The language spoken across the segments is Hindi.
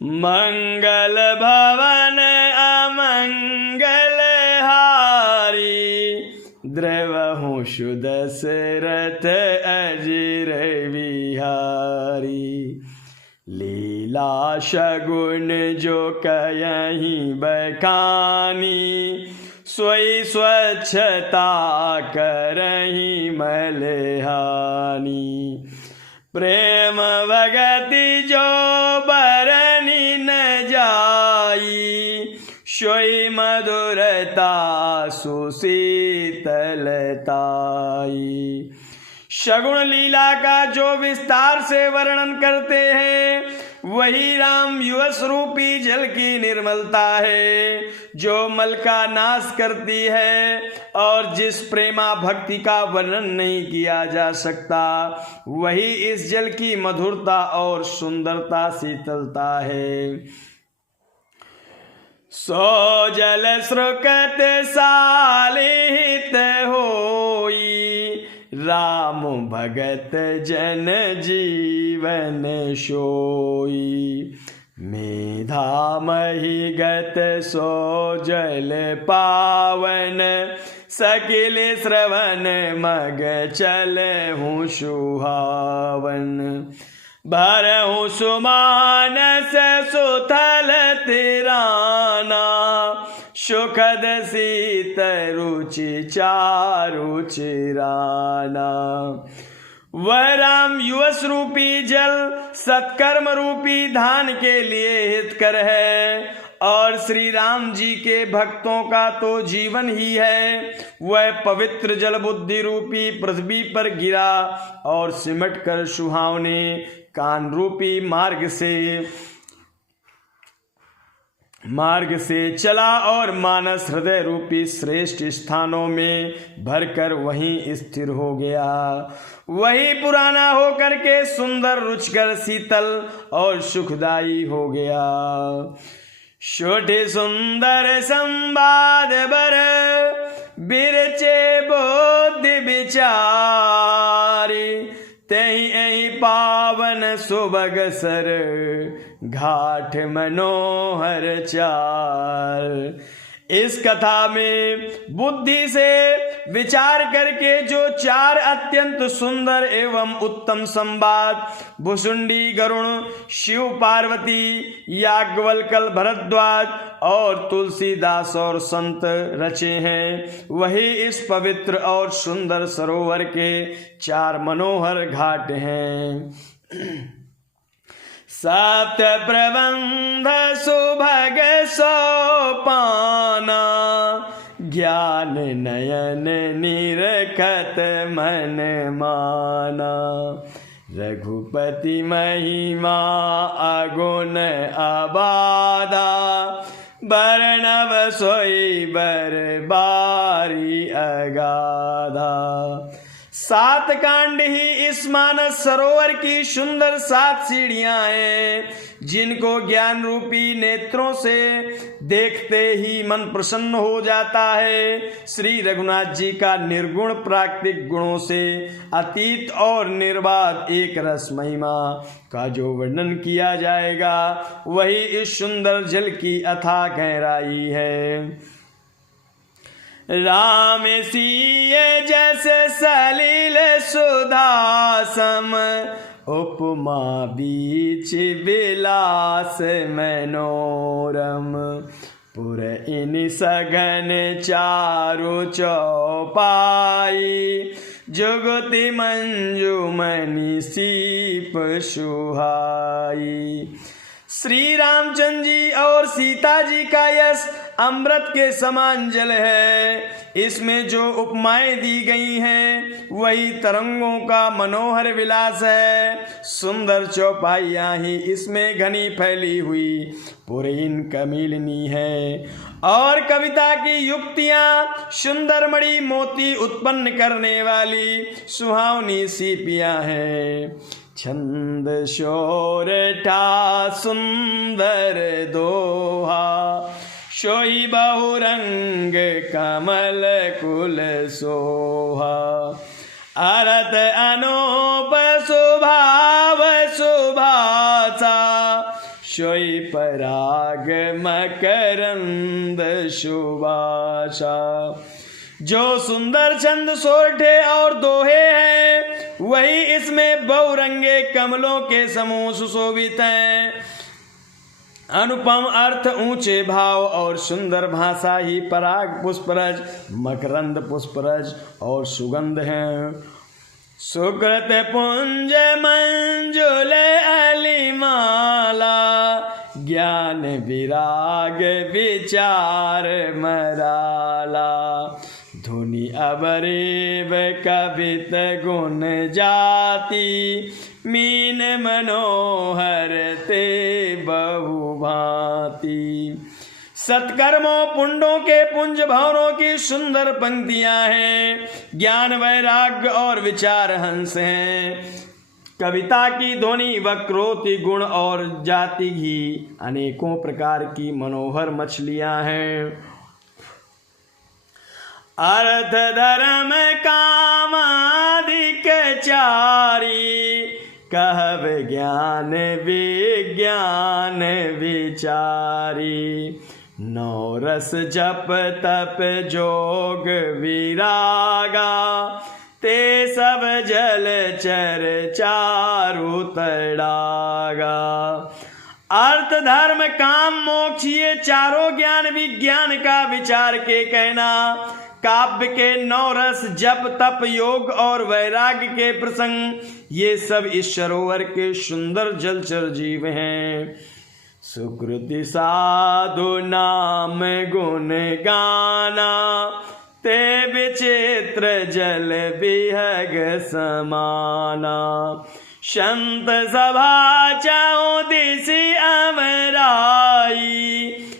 मंगल भवन अमंगल हारी, द्रवहु सुदशरथ अजिर विहारी। लीला शगुन जो कयहि बखानी, सोई स्वच्छता करहि मलहानी। प्रेम भगति जो बरनि न जाई, सोई मधुरता सुशीतलताई। शगुन लीला का जो विस्तार से वर्णन करते हैं, वही राम युवस रूपी जल की निर्मलता है, जो मल का नाश करती है। और जिस प्रेमा भक्ति का वर्णन नहीं किया जा सकता, वही इस जल की मधुरता और सुंदरता शीतलता है। सो जल श्रुकत सालिहित होई, राम भगत जन जीवन सोई। मेधा मही गत सो जल पावन, सकिल श्रवण मग चलहु सुहावन। भरहु सुमानस सुथल तिराना, सुखद शीत रुचि चारु चिराना। वह राम युवस रूपी जल सत्कर्म रूपी धान के लिए हितकर है, और श्री राम जी के भक्तों का तो जीवन ही है। वह पवित्र जल बुद्धि रूपी पृथ्वी पर गिरा और सिमट कर सुहावने कान रूपी मार्ग से चला, और मानस हृदय रूपी श्रेष्ठ स्थानों में भरकर वहीं स्थिर हो गया। वही पुराना होकर के सुंदर, रुचकर, शीतल और सुखदायी हो गया। छोटे सुंदर संवाद बर बिरचे बोधि विचारी, तही एहि पावन सुबगसर घाट मनोहर चार। इस कथा में बुद्धि से विचार करके जो चार अत्यंत सुंदर एवं उत्तम संवाद भुसुंडी, गरुण, शिव पार्वती, याज्ञवल्क्य, भरद्वाज और तुलसीदास और संत रचे हैं, वही इस पवित्र और सुंदर सरोवर के चार मनोहर घाट हैं। सप्त प्रबंध सुभग सोपाना, ज्ञान नयन निरखत मन माना। रघुपति महिमा अगुण अबाधा, बरनव सोई बर बारी अगाधा। 7 कांड ही इस मानस सरोवर की सुंदर 7 सीढ़ियां हैं, जिनको ज्ञान रूपी नेत्रों से देखते ही मन प्रसन्न हो जाता है। श्री रघुनाथ जी का निर्गुण प्राकृतिक गुणों से अतीत और निर्बाध एक रस महिमा का जो वर्णन किया जाएगा, वही इस सुंदर जल की अथाह गहराई है। राम सिय जैसे सलिल सुधासम, उपमा बीच विलास मनोरम। पुर इन सघन चारु चौपाई, जुगति मंजुमनि सीप सुहाई। श्री रामचंद्र जी और सीता जी का यश अमृत के समान जल है। इसमें जो उपमाएं दी गई हैं, वही तरंगों का मनोहर विलास है। सुंदर चौपाइयां ही इसमें घनी फैली हुई पुरहीन कमीलिनी है, और कविता की युक्तियां सुंदर मणि मोती उत्पन्न करने वाली सुहावनी सीपियां हैं। छंद शोरठा सुंदर दोहा, सोई बहुरंग कमल कुल सोहा। अरत अनूप सुभाव सुभाषा, सोई पराग मकरंद सुबासा। जो सुंदर छंद सोरठे और दोहे हैं वही इसमें बहुरंगे कमलों के समूह सुशोभित हैं। अनुपम अर्थ, ऊंचे भाव और सुंदर भाषा ही पराग पुष्परज, मकरंद पुष्परज और सुगंध हैं। सुकृत पुंज मंजुल अलिमाला, ज्ञान विराग विचार मराला। धुनि अबरेव कवित गुण जाति, मीन मनोहर ते बहुभांति। सत्कर्मों पुंडों के पुंज भवनों की सुंदर पंक्तियां हैं। ज्ञान वैराग्य और विचार हंस हैं। कविता की ध्वनि वक्रोक्ति गुण और जाति ही अनेकों प्रकार की मनोहर मछलियां हैं। अर्थ धर्म कामादिक चारी, कहव ज्ञान विज्ञान विचारी। नौ रस जप तप जोग विरागा, ते सब जल चर चारु तड़ागा। अर्थ धर्म काम मोक्ष ये चारों ज्ञान विज्ञान का विचार के कहना। काव्य के 9 रस जप तप योग और वैराग्य के प्रसंग, ये सब इस सरोवर के सुंदर जलचर जीव हैं। सुकृति साधु नाम गुण गाना, ते विचित्र जल विहग समाना। संत सभा चाओ दिशि अमराई,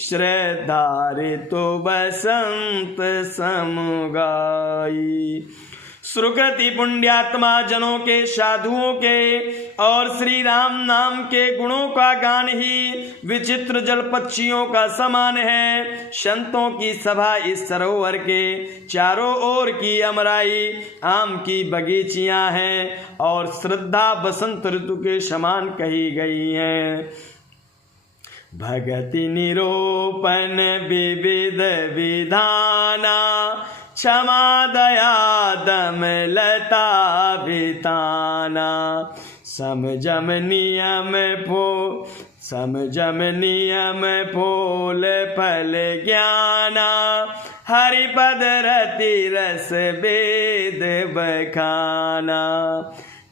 श्रद्धारितो बसंत समुगाई। सुकृति पुण्यात्मा जनों के, साधुओं के और श्री राम नाम के गुणों का गान ही विचित्र जल पक्षियों का समान है। संतों की सभा इस सरोवर के चारों ओर की अमराई आम की बगीचियां हैं और श्रद्धा बसंत ऋतु के समान कही गई हैं। भगति निरूपण विविध विधाना, क्षमा दया दम लता बिताना। समझम नियम फूल फल ज्ञाना, हरिपद रति रस वेद बखाना।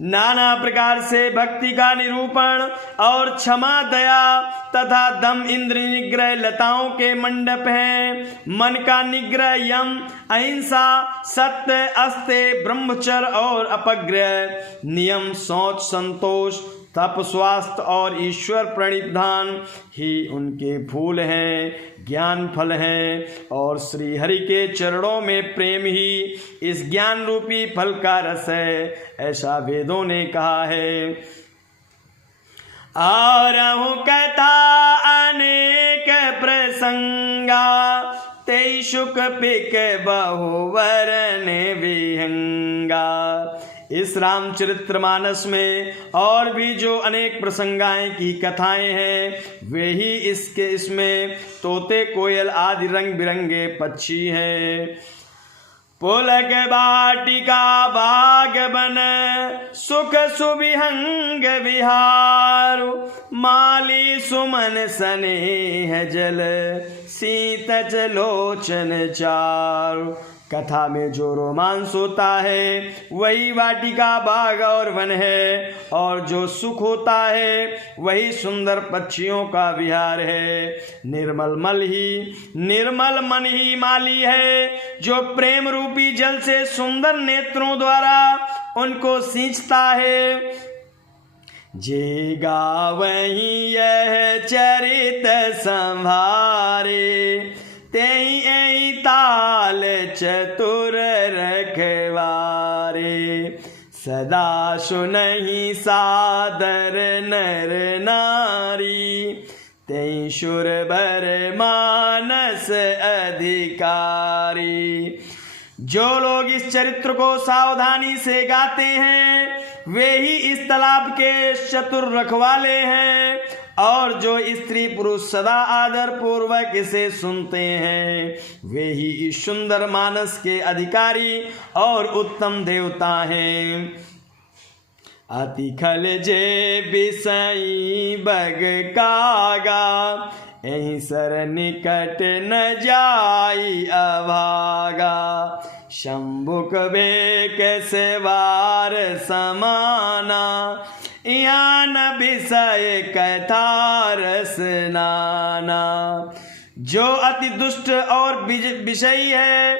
नाना प्रकार से भक्ति का निरूपण और क्षमा दया तथा दम इंद्र निग्रह लताओं के मंडप हैं। मन का निग्रह यम, अहिंसा, सत्य, अस्तेय, ब्रह्मचर्य और अपग्रह, नियम, शौच, संतोष, तप, स्वास्थ्य और ईश्वर प्रणिधान ही उनके फूल हैं, ज्ञान फल हैं। और श्री हरि के चरणों में प्रेम ही इस ज्ञान रूपी फल का रस है, ऐसा वेदों ने कहा है। आरहु कथा अनेक प्रसंगा, तेई शुक पिक बहुवरण विहंगा। इस रामचरितमानस में और भी जो अनेक प्रसंगाएं की कथाएं हैं वे ही इसमें तोते कोयल आदि रंग बिरंगे पक्षी हैं। पुलक बाटिका बाग बन, सुख सुविहंग विहारु। माली सुमन स्नेह जल, सीतच लोचन चारु। कथा में जो रोमांस होता है वही वाटिका बाग और वन है, और जो सुख होता है वही सुंदर पक्षियों का विहार है। निर्मल मन ही माली है, जो प्रेम रूपी जल से सुंदर नेत्रों द्वारा उनको सींचता है। जे गावहीं यह चरित संभारे, तेई ताल चतुर रखवारे। सदा सुनहि सादर नर नारी, तेई शुर भर मानस अधिकारी। जो लोग इस चरित्र को सावधानी से गाते हैं वे ही इस तालाब के चतुर रखवाले हैं और जो स्त्री पुरुष सदा आदर पूर्वक इसे सुनते हैं वे ही इस सुंदर मानस के अधिकारी और उत्तम देवता हैं। अति खल जे बिसई बग कागा, यही सर निकट न जाई अभागा। शंभुक बेक से वार समाना, यहाँ न विषय कथा रस नाना। जो अति दुष्ट और विषयी है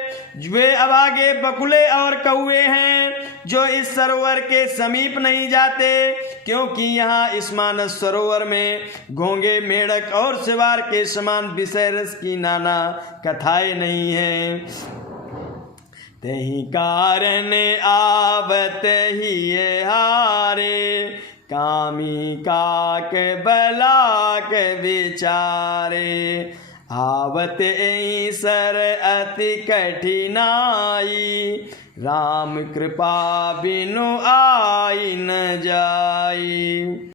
वे अभागे बकुले और कौवे हैं, जो इस सरोवर के समीप नहीं जाते, क्योंकि यहाँ इस मानस सरोवर में घोंगे मेढक और सिवार के समान विषय रस की नाना कथाएं नहीं हैं। तही कारण आवत ही ये हारे, कामी काक बलाक विचारे। आवत सर अति कठिनाई, राम कृपा बिनु आई न जाई।